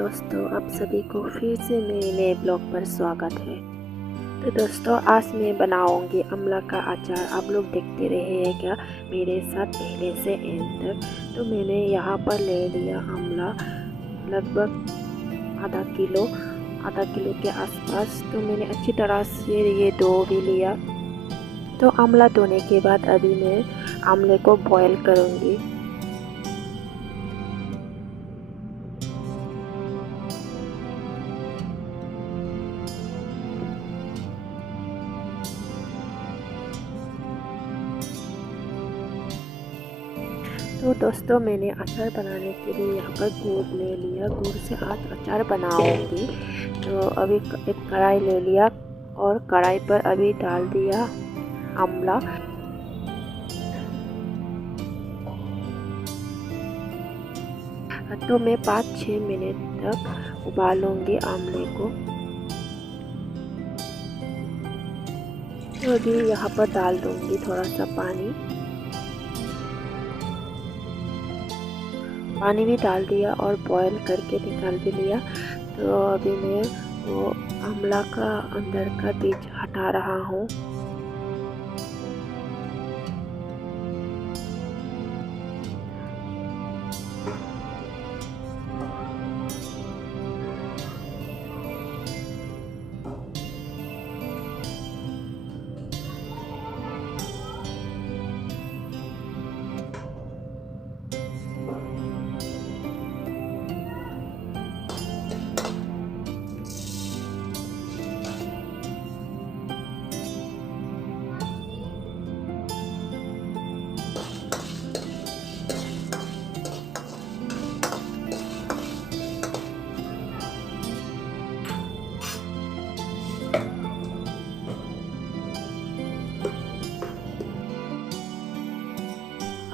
दोस्तों, आप सभी को फिर से मेरे नए ब्लॉग पर स्वागत है। तो दोस्तों, आज मैं बनाऊंगी अमला का अचार। आप लोग देखते रहिएगा मेरे साथ पहले से एंड तक। तो मैंने यहाँ पर ले लिया अमला, लगभग आधा किलो के आसपास। तो मैंने अच्छी तरह से ये धो भी लिया। तो अमला धोने के बाद अभी मैं आमले को बॉयल करूँगी। तो दोस्तों, मैंने अचार बनाने के लिए यहाँ पर गुड़ ले लिया। गुड़ से आज अचार बनाऊंगी। तो अभी एक कढ़ाई ले लिया और कढ़ाई पर अभी डाल दिया आमला। तो मैं 5-6 मिनट तक उबालूंगी आमले को। तो अभी यहाँ पर डाल दूंगी थोड़ा सा पानी भी डाल दिया और बॉयल करके निकाल भी लिया। तो अभी मैं वो आमला का अंदर का बीज हटा रहा हूँ।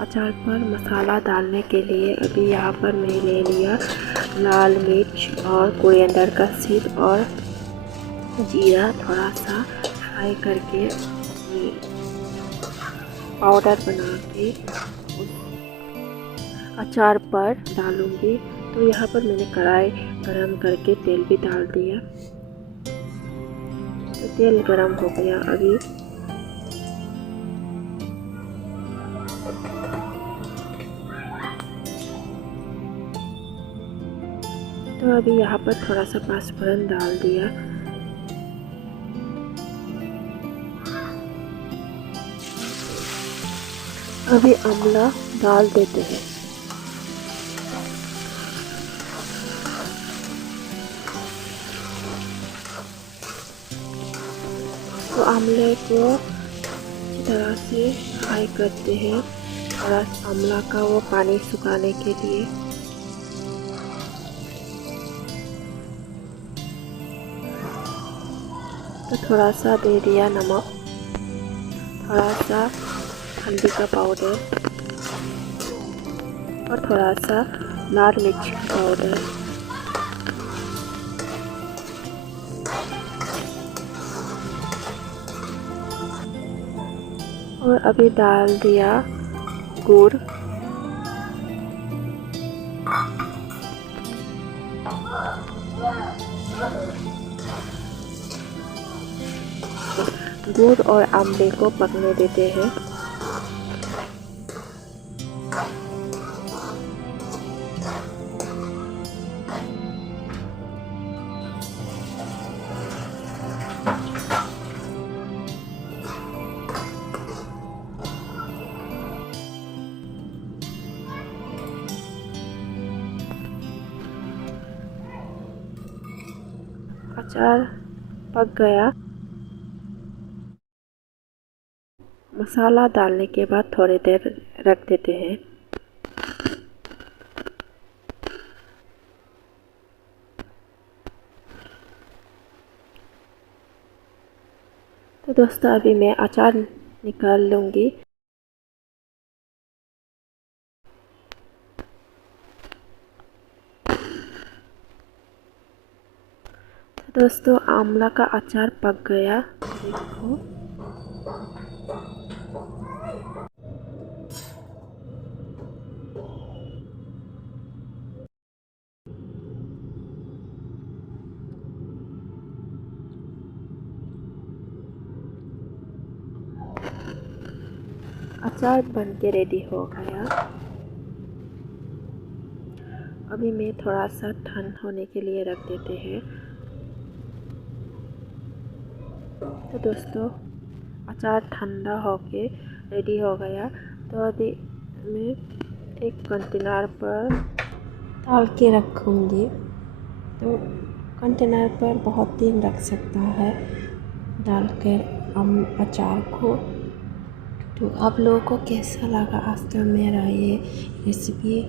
अचार पर मसाला डालने के लिए अभी यहाँ पर मैं ले लिया लाल मिर्च और कोरिएंडर का सीड और जीरा थोड़ा सा फ्राई करके पाउडर बना के अचार पर डालूंगी। तो यहाँ पर मैंने कढ़ाई गरम करके तेल भी डाल दिया। तो तेल गरम हो गया अभी। तो अभी यहाँ पर थोड़ा सा पाँचफोरन डाल दिया। अभी आमला डाल देते हैं। तो आमले को अच्छी तरह से फ्राई करते हैं, थोड़ा आमला का वो पानी सुखाने के लिए। तो थोड़ा सा दे दिया नमक, थोड़ा सा हल्दी का पाउडर और थोड़ा सा लाल मिर्च पाउडर। और अभी डाल दिया गुड़। गुड़ और आमले को पकने देते हैं। अचार पक गया। मसाला डालने के बाद थोड़ी देर रख देते हैं। तो दोस्तों, अभी मैं अचार निकाल लूँगी। तो दोस्तों, आमला का अचार पक गया, देखो। अचार बन के रेडी हो गया। अभी मैं थोड़ा सा ठंड होने के लिए रख देते हैं। तो दोस्तों अचार ठंडा होके रेडी हो गया। तो अभी मैं एक कंटेनर पर डाल के रखूँगी। तो कंटेनर पर बहुत दिन रख सकता है डालकर अचार को। तो आप लोगों को कैसा लगा आज का मेरा ये रेसिपी?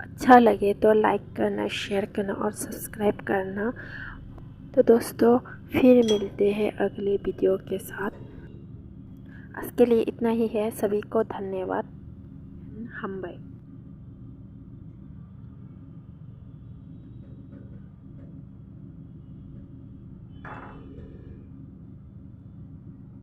अच्छा लगे तो लाइक करना, शेयर करना और सब्सक्राइब करना। तो दोस्तों फिर मिलते हैं अगले वीडियो के साथ। आज के लिए इतना ही है। सभी को धन्यवाद। हम बाय।